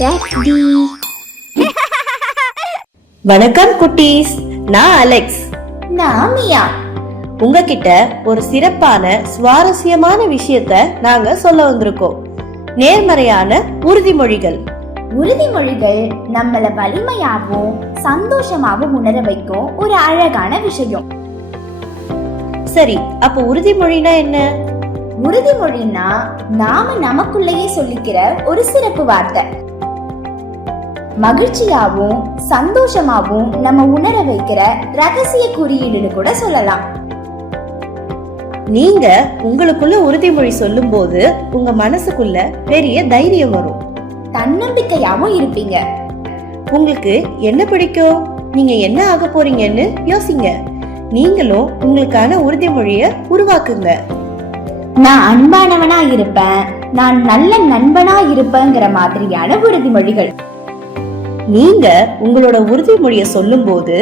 Daddy. வணக்கம் குட்டீஸ், நான் அலெக்ஸ். நான் மியா. உங்ககிட்ட ஒரு சிறப்பான சுவாரஸ்யமான விஷயத்த நாங்க சொல்ல வந்திருக்கோம். நேர்மறையான உறுதிமொழிகள். உறுதிமொழிகள் நம்மள வலிமையாகவும் சந்தோஷமாகவும் உணர வைக்கும் ஒரு அழகான விஷயம். சரி, அப்ப உறுதிமொழினா என்ன? உறுதிமொழினா நாம நமக்குள்ளேயே சொல்லிக்கிற ஒரு சிறப்பு வார்த்தை. மகிழ்ச்சியாவும் சந்தோஷமாவும் நம்ம உணர வைக்கிற ரகசிய குறியீடுன்னு கூட சொல்லலாம். நீங்க உங்களுக்குள்ள உறுதிமொழி சொல்லும் போது உங்க மனசுக்குள்ள பெரிய தைரியம் வரும். தன்னம்பிக்கையாவும் இருப்பீங்க. உங்களுக்கு என்ன பிடிக்கும், நீங்க என்ன ஆக போறீங்கன்னு யோசிங்க. நீங்களும் உங்களுக்கான உறுதிமொழிய உருவாக்குங்க. நான் அன்பானவனா இருப்பேன், நான் நல்ல நண்பனா இருப்பேங்கிற மாதிரியான உறுதிமொழிகள். நீங்க உங்களோட உறுதிமொழிய சொல்லும் போது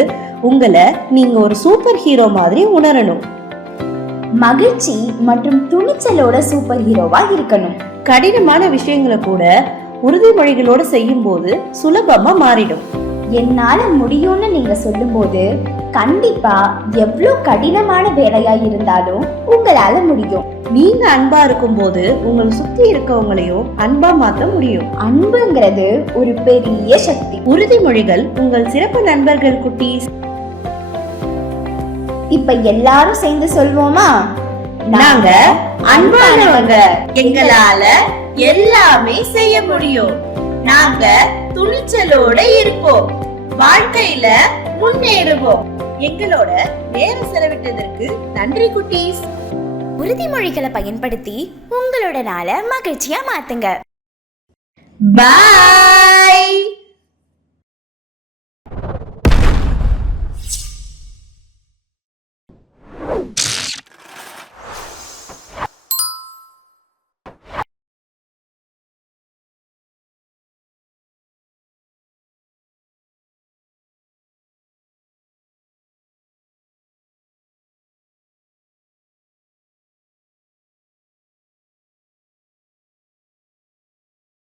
உங்களை நீங்க ஒரு சூப்பர் ஹீரோ மாதிரி உணரணும். மகிழ்ச்சி மற்றும் துணிச்சலோட சூப்பர் ஹீரோவா இருக்கணும். கடினமான விஷயங்களை கூட உறுதிமொழிகளோட செய்யும் போது சுலபமா மாறிடும். என்னால முடியும்னு நீங்க சொல்லும் போது கண்டிப்பா எவ்வளவு கடினமான வேலையா இருந்தாலும் உங்களால முடியும். நீங்க அன்பா இருக்கும் போது உங்களை சுத்தி இருக்கவங்களையும் அன்பா மாத்த முடியும். அன்புங்கிறது ஒரு பெரிய சக்தி. உறுதிமொழிகள் உங்கள் சிறப்பு நண்பர்கள் குட்டீஸ். இப்ப எல்லாரும் சேர்ந்து சொல்வோமா? நாங்க அன்பானவங்க, எங்களால எல்லாமே செய்ய முடியும். நாங்க துணிச்சலோட இருப்போம், வாழ்க்கையில முன்னேறுவோம். எங்களோட நேரம் செலவிட்டதற்கு நன்றி குட்டீஸ். உறுதிமொழிகளை பயன்படுத்தி உங்களோட நாளை மகிழ்ச்சியா மாத்துங்க. பாய்.